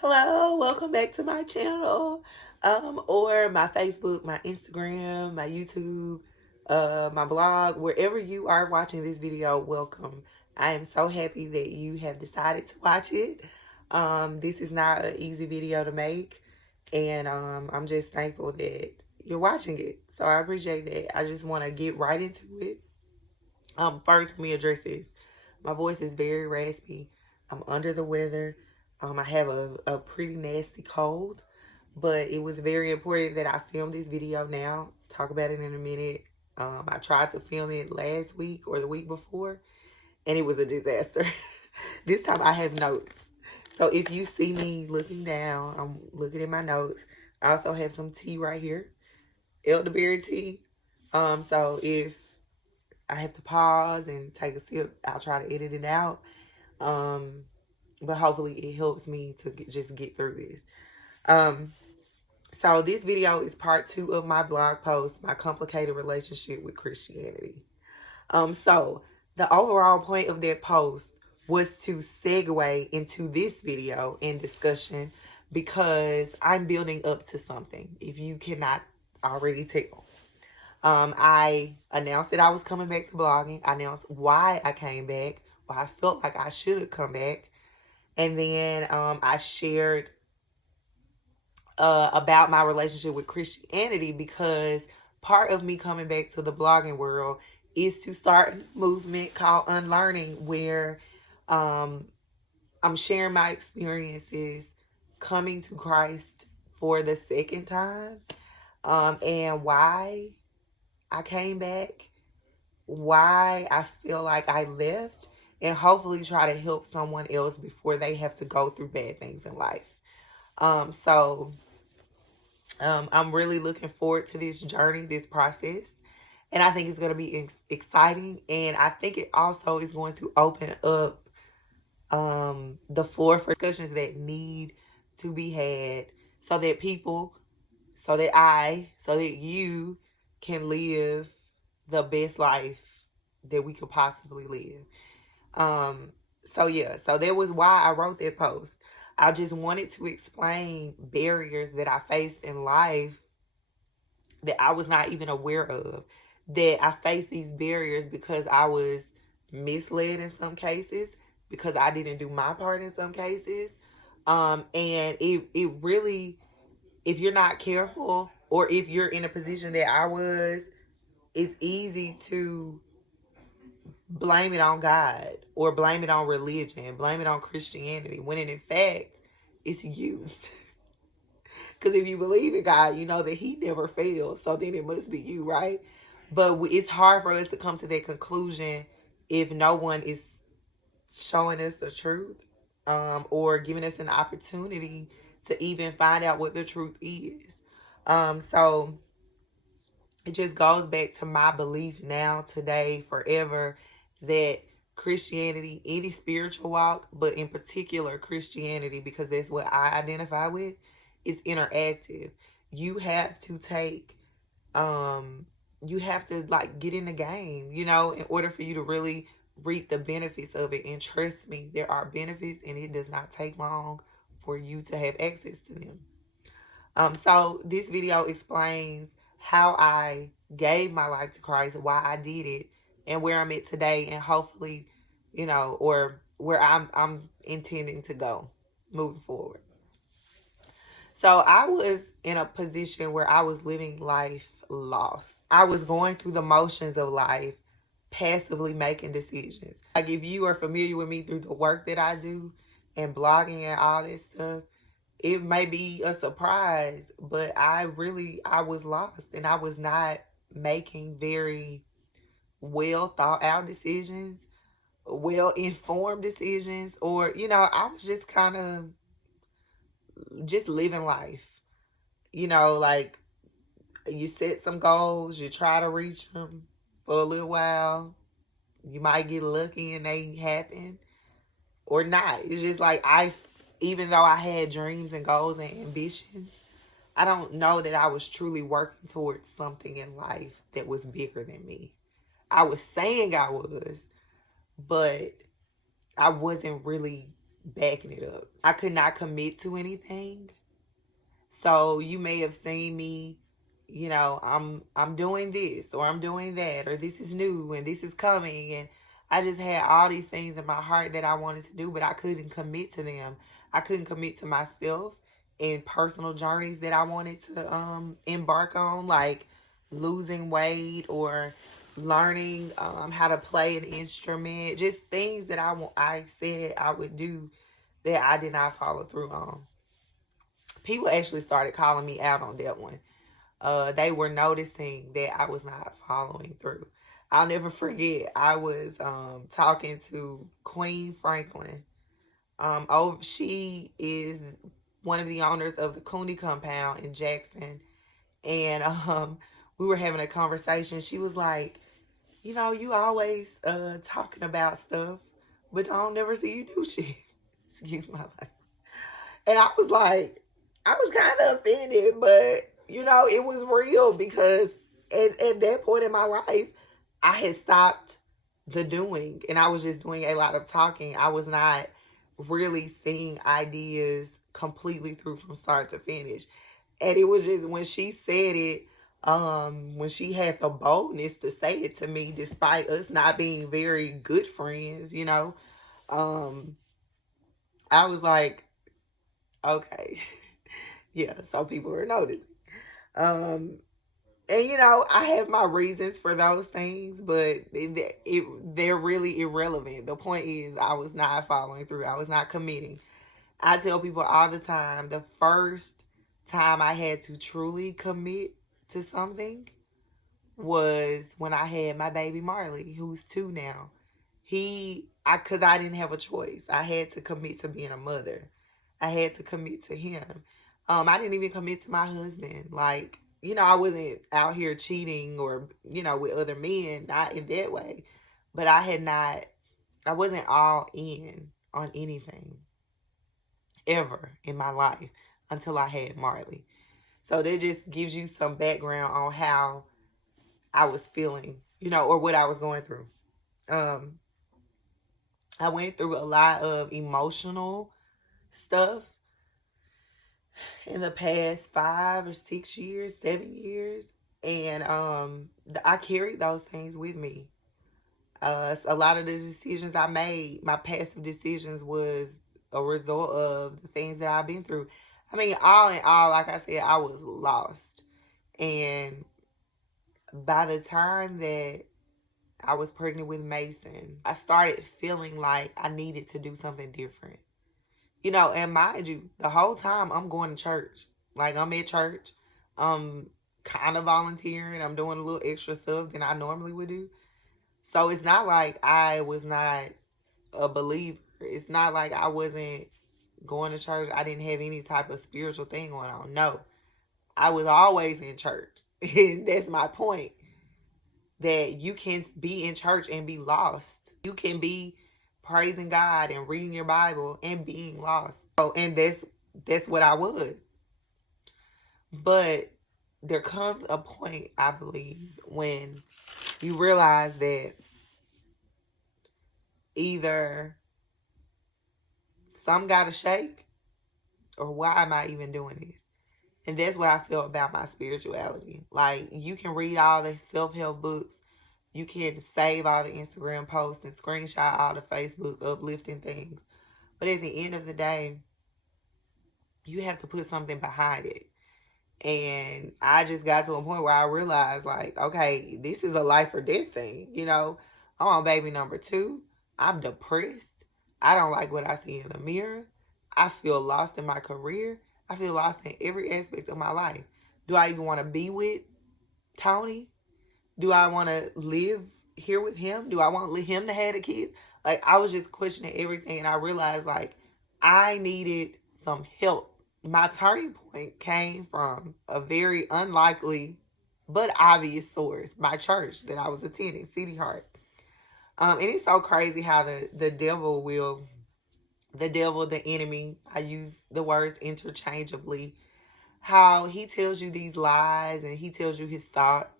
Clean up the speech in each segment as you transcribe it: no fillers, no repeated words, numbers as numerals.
Hello, welcome back to my channel, or my Facebook, my Instagram, my YouTube, my blog, wherever you are watching this video. Welcome. I am so happy that you have decided to watch it. This is not an easy video to make, and I'm just thankful that you're watching it. So I appreciate that. I just want to get right into it. First, let me address this. My voice is very raspy. I'm under the weather. I have a pretty nasty cold, but it was very important that I film this video now. Talk about it in a minute. I tried to film it last week or the week before, and it was a disaster. This time I have notes. So if you see me looking down, I'm looking at my notes. I also have some tea right here, elderberry tea. So if I have to pause and take a sip, I'll try to edit it out. But hopefully it helps me to just get through this. So this video is part 2 of my blog post, My Complicated Relationship with Christianity. So the overall point of that post was to segue into this video and discussion because I'm building up to something, if you cannot already tell. I announced that I was coming back to blogging. I announced why I came back, why I felt like I should have come back. And then I shared about my relationship with Christianity, because part of me coming back to the blogging world is to start a movement called Unlearning, where I'm sharing my experiences coming to Christ for the second time, and why I came back, why I feel like I left, and hopefully try to help someone else before they have to go through bad things in life. I'm really looking forward to this journey, this process, and I think it's going to be exciting, and I think it also is going to open up the floor for discussions that need to be had so that people, so that you can live the best life that we could possibly live. So that was why I wrote that post. I just wanted to explain barriers that I faced in life that I was not even aware of. That I faced these barriers because I was misled in some cases, because I didn't do my part in some cases. And it really, if you're not careful, or if you're in a position that I was, it's easy to blame it on God, or blame it on religion, blame it on Christianity, when in fact, it's you. Because if you believe in God, you know that He never fails. So then it must be you, right? But it's hard for us to come to that conclusion if no one is showing us the truth, or giving us an opportunity to even find out what the truth is. So it just goes back to my belief now, today, forever, that Christianity, any spiritual walk, but in particular Christianity, because that's what I identify with, is interactive. You have to you have to like get in the game, in order for you to really reap the benefits of it. And trust me, there are benefits, and it does not take long for you to have access to them. So this video explains how I gave my life to Christ, why I did it, and where I'm at today, and hopefully, or where I'm intending to go moving forward. So I was in a position where I was living life lost. I was going through the motions of life, passively making decisions. Like, if you are familiar with me through the work that I do and blogging and all that stuff, it may be a surprise, but I was lost, and I was not making very well thought out decisions, well informed decisions, or, I was just kind of just living life. Like, you set some goals, you try to reach them for a little while. You might get lucky and they happen, or not. It's just like, even though I had dreams and goals and ambitions, I don't know that I was truly working towards something in life that was bigger than me. I was saying I was, but I wasn't really backing it up. I could not commit to anything. So you may have seen me, I'm doing this or I'm doing that or this is new and this is coming, and I just had all these things in my heart that I wanted to do, but I couldn't commit to them. I couldn't commit to myself and personal journeys that I wanted to embark on, like losing weight or learning how to play an instrument, just things that I said I would do that I did not follow through on. People actually started calling me out on that one. They were noticing that I was not following through. I'll never forget, I was talking to Queen Franklin. She is one of the owners of the Cooney Compound in Jackson. And we were having a conversation. She was like, you always talking about stuff, but I don't never see you do shit. Excuse my life. And I was like, I was kind of offended, but it was real because at that point in my life, I had stopped the doing and I was just doing a lot of talking. I was not really seeing ideas completely through from start to finish. And it was just when she said it, when she had the boldness to say it to me, despite us not being very good friends, I was like, okay. Yeah, so people are noticing. Um, and I have my reasons for those things, but they're really irrelevant. The point is, I was not following through. I was not committing. I tell people all the time, the first time I had to truly commit to something was when I had my baby Marley, who's 2 now. Cause I didn't have a choice. I had to commit to being a mother. I had to commit to him. I didn't even commit to my husband. Like, I wasn't out here cheating or, with other men, not in that way. But I wasn't all in on anything ever in my life until I had Marley. So that just gives you some background on how I was feeling, or what I was going through. I went through a lot of emotional stuff in the past 5 or 6 years, 7 years. And I carried those things with me. A lot of the decisions I made, my passive decisions, was a result of the things that I've been through. I mean, all in all, like I said, I was lost. And by the time that I was pregnant with Mason, I started feeling like I needed to do something different. And mind you, the whole time I'm going to church. Like, I'm at church. I'm kind of volunteering. I'm doing a little extra stuff than I normally would do. So it's not like I was not a believer. It's not like I wasn't going to church. I didn't have any type of spiritual thing going on. No, I was always in church. That's my point. That you can be in church and be lost. You can be praising God and reading your Bible and being lost. So, and that's what I was. But there comes a point, I believe, when you realize that either some gotta shake, or why am I even doing this? And that's what I feel about my spirituality. Like, you can read all the self-help books. You can save all the Instagram posts and screenshot all the Facebook uplifting things. But at the end of the day, you have to put something behind it. And I just got to a point where I realized, like, okay, this is a life or death thing. I'm on baby number 2. I'm depressed. I don't like what I see in the mirror. I feel lost in my career. I feel lost in every aspect of my life. Do I even want to be with Tony? Do I want to live here with him? Do I want him to have the kids? Like, I was just questioning everything, and I realized, like, I needed some help. My turning point came from a very unlikely but obvious source, my church that I was attending, City Heart. And it's so crazy how the devil, the enemy, I use the words interchangeably, how he tells you these lies and he tells you his thoughts,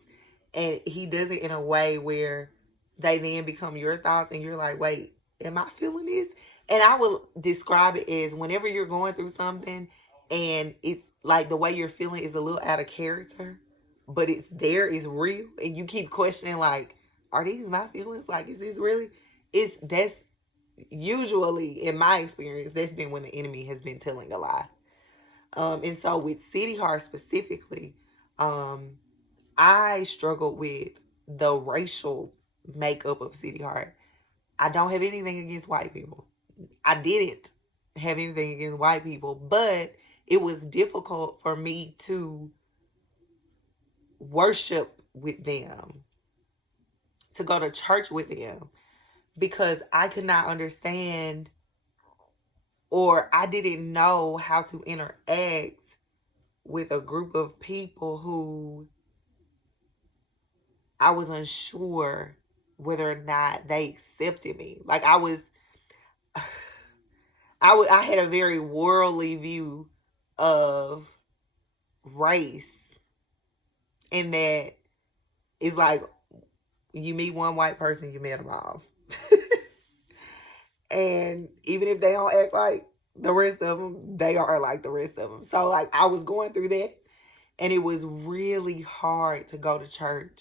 and he does it in a way where they then become your thoughts and you're like, wait, am I feeling this? And I will describe it as whenever you're going through something and it's like the way you're feeling is a little out of character, but it's there, is real, and you keep questioning like, are these my feelings? Like, is this really? That's usually, in my experience, that's been when the enemy has been telling a lie. And so with City Heart specifically, um, I struggled with the racial makeup of City Heart. I don't have anything against white people. I didn't have anything against white people, but it was difficult for me to worship with them, to go to church with them, because I could not understand, or I didn't know how to interact with a group of people who I was unsure whether or not they accepted me. Like I was, I had a very worldly view of race, in that it's like you meet one white person, you met them all. And even if they don't act like the rest of them, they are like the rest of them. So like I was going through that, and it was really hard to go to church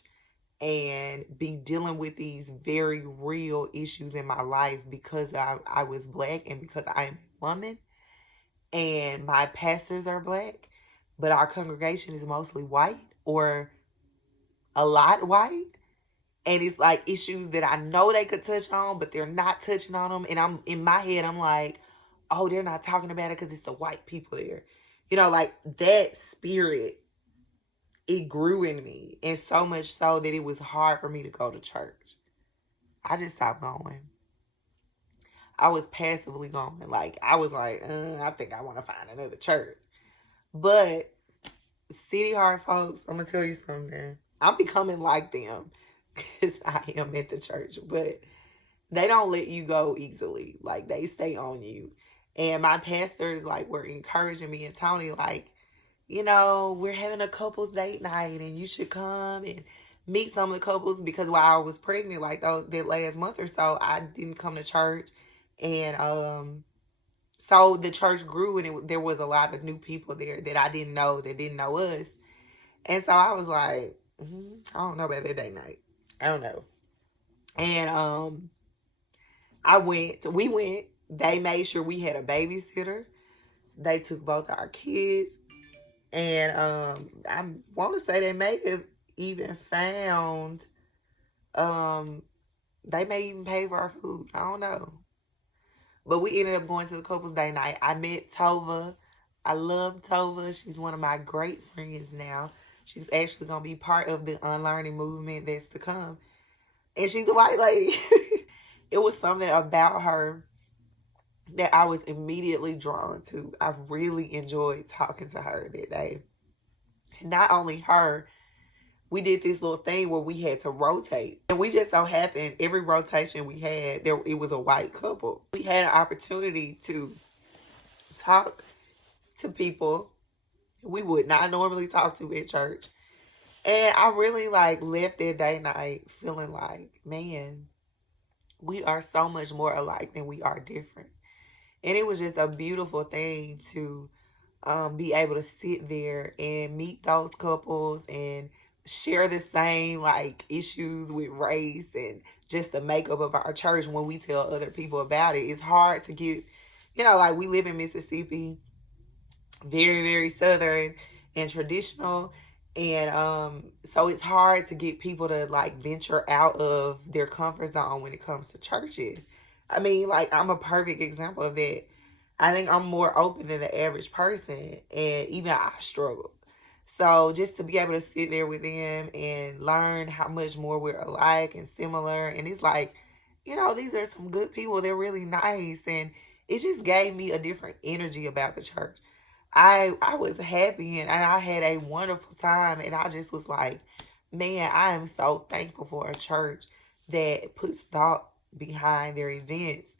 and be dealing with these very real issues in my life, because I was black and because I am a woman and my pastors are black, but our congregation is mostly white, or a lot white. And it's like issues that I know they could touch on, but they're not touching on them. And I'm in my head, I'm like, oh, they're not talking about it because it's the white people there. You know, like that spirit, it grew in me. And so much so that it was hard for me to go to church. I just stopped going. I was passively going. Like, I was like, I think I want to find another church. But City Heart folks, I'm going to tell you something. I'm becoming like them because I am at the church. But they don't let you go easily. Like, they stay on you. And my pastors, like, were encouraging me and Tony, like, you know, we're having a couples date night and you should come and meet some of the couples, because while I was pregnant, like that last month or so, I didn't come to church. And so the church grew, and there was a lot of new people there that I didn't know, that didn't know us. And so I was like, I don't know about that date night. I don't know. And we went. They made sure we had a babysitter. They took both our kids. And I want to say they may have even found, they may even pay for our food. I don't know. But we ended up going to the couples day night. I met Tovah. I love Tovah. She's one of my great friends now. She's actually going to be part of the Unlearning Movement that's to come. And she's a white lady. It was something about her that I was immediately drawn to. I really enjoyed talking to her that day. And not only her, we did this little thing where we had to rotate. And we just so happened, every rotation we had, it was a white couple. We had an opportunity to talk to people we would not normally talk to at church. And I really like left that day night feeling like, man, we are so much more alike than we are different. And it was just a beautiful thing to be able to sit there and meet those couples and share the same like issues with race and just the makeup of our church. When we tell other people about it, it's hard to get, like we live in Mississippi, very, very southern and traditional. And so it's hard to get people to like venture out of their comfort zone when it comes to churches. I mean, like, I'm a perfect example of that. I think I'm more open than the average person, and even I struggle. So just to be able to sit there with them and learn how much more we're alike and similar, and it's like, these are some good people. They're really nice, and it just gave me a different energy about the church. I was happy, and I had a wonderful time, and I just was like, man, I am so thankful for a church that puts thought behind their events,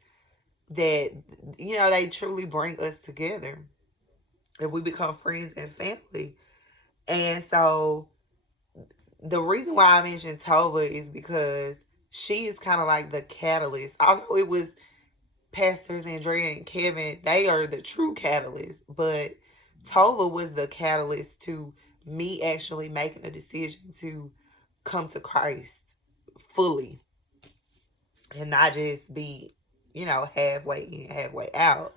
that they truly bring us together and we become friends and family. And so the reason why I mentioned Tovah is because she is kind of like the catalyst. Although it was Pastors Andrea and Kevin, they are the true catalyst, but Tovah was the catalyst to me actually making a decision to come to Christ fully and not just be, halfway in, halfway out.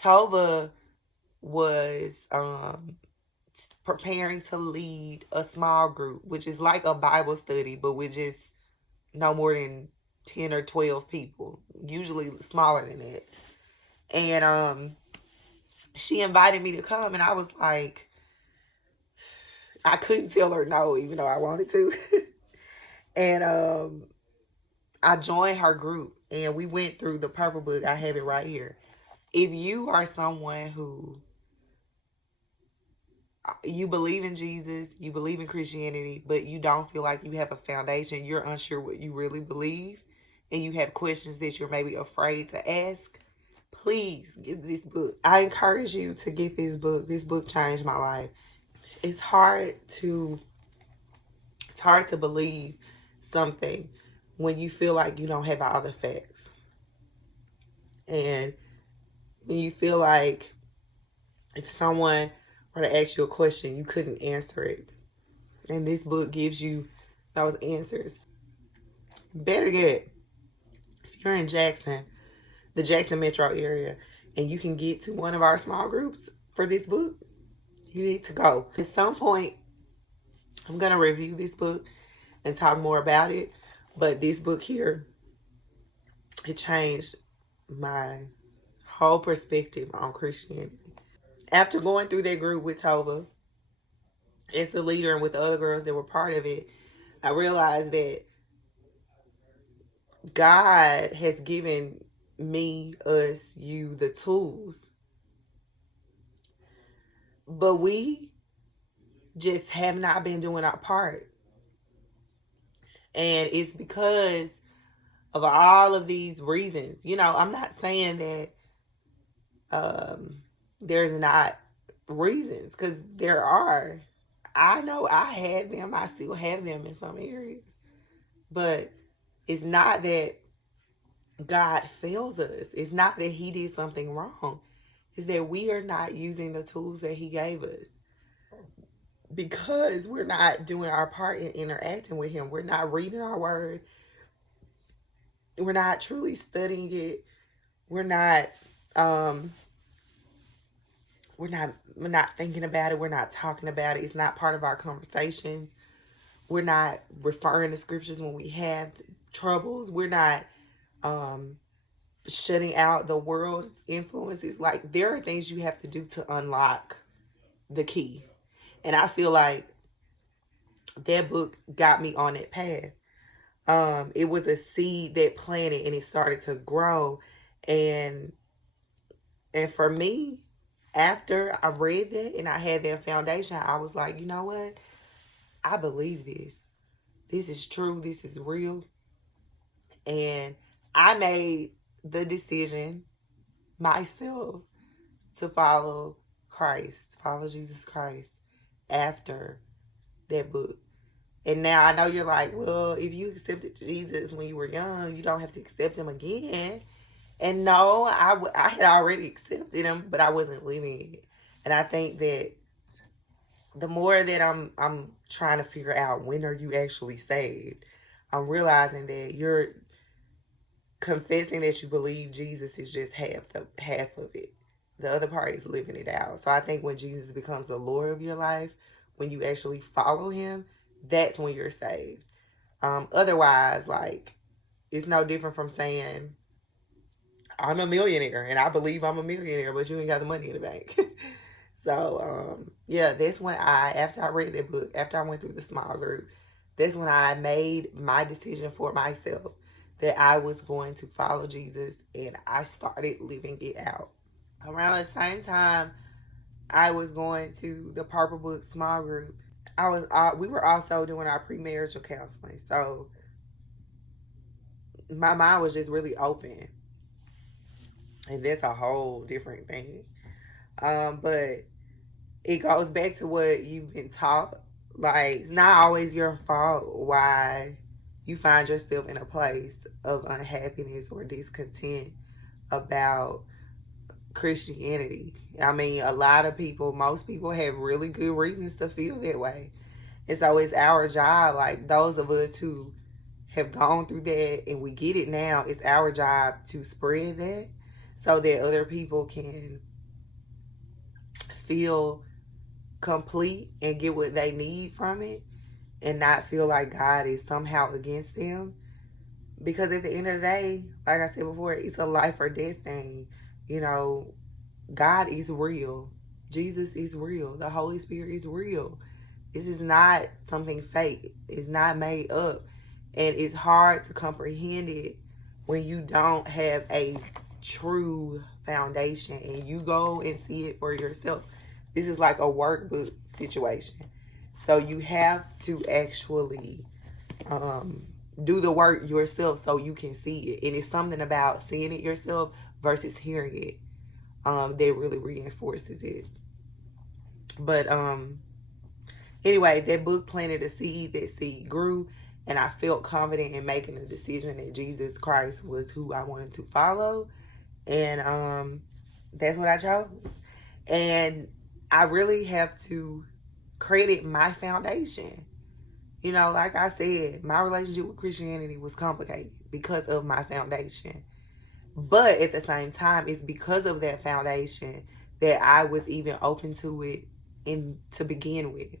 Tovah was preparing to lead a small group, which is like a Bible study, but with just no more than 10 or 12 people, usually smaller than that. And she invited me to come, and I was like, I couldn't tell her no, even though I wanted to. And I joined her group, and we went through the purple book. I have it right here. If you are someone who you believe in Jesus, you believe in Christianity, but you don't feel like you have a foundation, you're unsure what you really believe, and you have questions that you're maybe afraid to ask, please get this book. I encourage you to get this book. This book changed my life. It's hard to believe something when you feel like you don't have all the facts. And when you feel like if someone were to ask you a question, you couldn't answer it. And this book gives you those answers. Better yet, if you're in Jackson, the Jackson metro area, and you can get to one of our small groups for this book, you need to go. At some point, I'm going to review this book and talk more about it. But this book here, it changed my whole perspective on Christianity. After going through that group with Tovah, as the leader and with the other girls that were part of it, I realized that God has given me, us, you, the tools. But we just have not been doing our part. And it's because of all of these reasons. I'm not saying that there's not reasons, because there are. I know I had them. I still have them in some areas. But it's not that God fails us. It's not that he did something wrong. It's that we are not using the tools that he gave us, because we're not doing our part in interacting with him. We're not reading our word. We're not truly studying it. We're not thinking about it. We're not talking about it. It's not part of our conversations. We're not referring to scriptures when we have troubles. We're not shutting out the world's influences. Like, there are things you have to do to unlock the key. And I feel like that book got me on that path. It was a seed that planted and it started to grow. And for me, after I read that and I had that foundation, I was like, you know what? I believe this. This is true. This is real. And I made the decision myself to follow Christ, follow Jesus Christ after that book. And now I know you're like, well, if you accepted Jesus when you were young, you don't have to accept him again. And no, I had already accepted him, but I wasn't living it. And I think that the more that I'm trying to figure out, when are you actually saved, I'm realizing that you're confessing that you believe Jesus is just half of it. The other part is living it out. So I think when Jesus becomes the Lord of your life, when you actually follow him, that's when you're saved. Otherwise, like, it's no different from saying, I'm a millionaire and I believe I'm a millionaire, but you ain't got the money in the bank. So, yeah, that's when after I read that book, after I went through the small group, that's when I made my decision for myself that I was going to follow Jesus, and I started living it out. Around the same time I was going to the Purple Book small group, we were also doing our premarital counseling. So my mind was just really open, and that's a whole different thing. But it goes back to what you've been taught. Like, it's not always your fault why you find yourself in a place of unhappiness or discontent. about Christianity. I mean, a lot of people, most people have really good reasons to feel that way. And so it's our job, like those of us who have gone through that and we get it now, it's our job to spread that so that other people can feel complete and get what they need from it and not feel like God is somehow against them. Because at the end of the day, like I said before, it's a life or death thing. You know, God is real. Jesus is real. The Holy Spirit is real. This is not something fake. It's not made up. And it's hard to comprehend it when you don't have a true foundation and you go and see it for yourself. This is like a workbook situation. So you have to actually do the work yourself so you can see it. And it's something about seeing it yourself versus hearing it that really reinforces it. But anyway, that book planted a seed. That seed grew, and I felt confident in making a decision that Jesus Christ was who I wanted to follow, and that's what I chose. And I really have to credit my foundation. You know, like I said, my relationship with Christianity was complicated because of my foundation. But at the same time, it's because of that foundation that I was even open to it to begin with.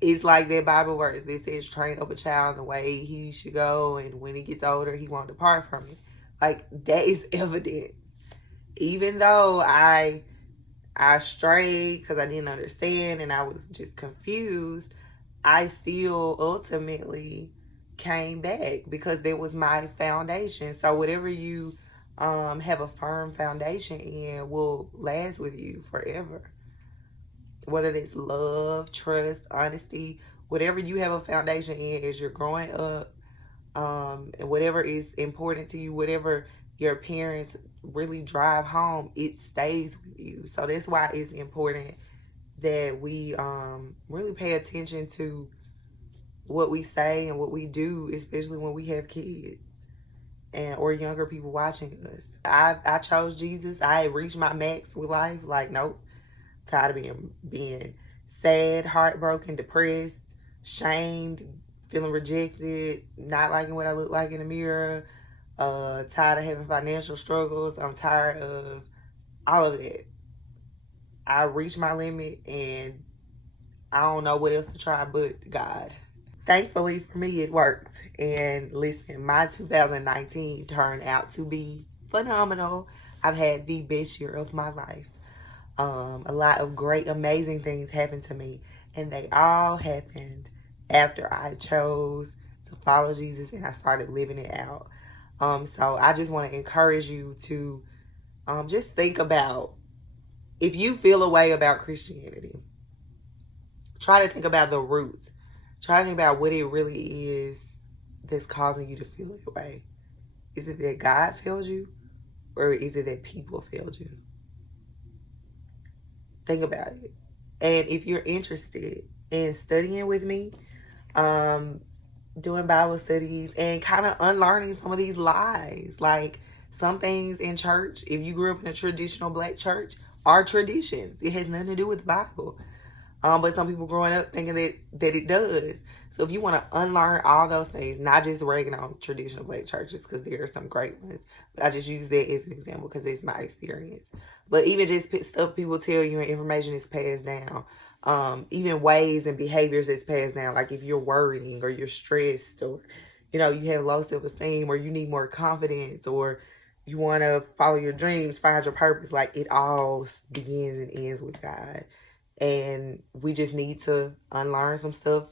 It's like that Bible verse that says, train up a child in the way he should go, and when he gets older, he won't depart from it. Like, that is evidence. Even though I strayed because I didn't understand and I was just confused, I still ultimately came back because that was my foundation. So whatever you have a firm foundation in will last with you forever. Whether it's love, trust, honesty, whatever you have a foundation in as you're growing up, and whatever is important to you, whatever your parents really drive home, it stays with you. So that's why it's important that we really pay attention to what we say and what we do, especially when we have kids and or younger people watching us. I chose Jesus. I had reached my max with life. Like, nope. Tired of being sad, heartbroken, depressed, shamed, feeling rejected, not liking what I look like in the mirror, tired of having financial struggles. I'm tired of all of that. I reached my limit and I don't know what else to try but God. Thankfully for me, it worked. And listen, my 2019 turned out to be phenomenal. I've had the best year of my life. A lot of great, amazing things happened to me, and they all happened after I chose to follow Jesus and I started living it out. So I just want to encourage you to just think about, if you feel a way about Christianity, try to think about the roots. Try to think about what it really is that's causing you to feel that way. Is it that God failed you, or is it that people failed you? Think about it. And if you're interested in studying with me, doing Bible studies and kind of unlearning some of these lies, like some things in church, if you grew up in a traditional Black church, are traditions. It has nothing to do with the Bible. But some people growing up thinking that it does. So if you want to unlearn all those things, not just ragging on traditional Black churches, because there are some great ones, but I just use that as an example because it's my experience. But even just stuff people tell you and information is passed down. Even ways and behaviors that's passed down. Like if you're worrying or you're stressed, or you have low self-esteem, or you need more confidence, or you want to follow your dreams, find your purpose. Like, it all begins and ends with God. And we just need to unlearn some stuff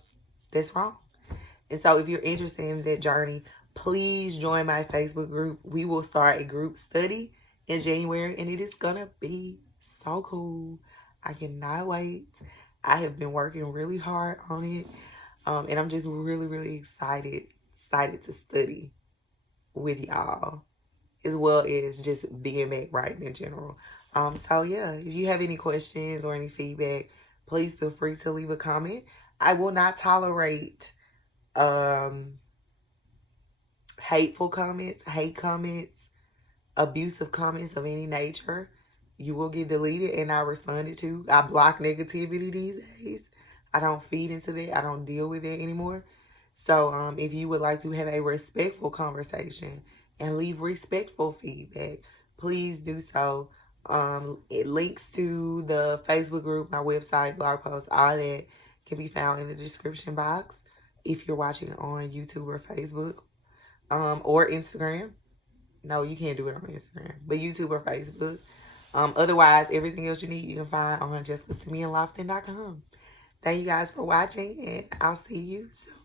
that's wrong. And so if you're interested in that journey, please join my Facebook group. We will start a group study in January, and it is going to be so cool. I cannot wait. I have been working really hard on it. And I'm just really, really excited to study with y'all, as well as just being back writing in general. So yeah, if you have any questions or any feedback, please feel free to leave a comment. I will not tolerate hateful comments, hate comments, abusive comments of any nature, you will get deleted and not responded to. I block negativity these days. I don't feed into that. I don't deal with it anymore. So if you would like to have a respectful conversation and leave respectful feedback, please do so. It links to the Facebook group, my website, blog posts, all that can be found in the description box if you're watching on YouTube or Facebook or Instagram. No, you can't do it on Instagram, but YouTube or Facebook. Otherwise, everything else you need you can find on jessicasimeonlofton.com. Thank you guys for watching, and I'll see you soon.